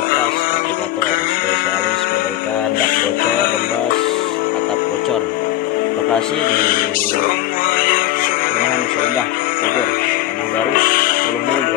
aplikator spesialis perbaikan dak bocor, rembas, atap bocor. Lokasi di Perum, Nusa Indah, Bogor, Tanah Baru, 10 Mei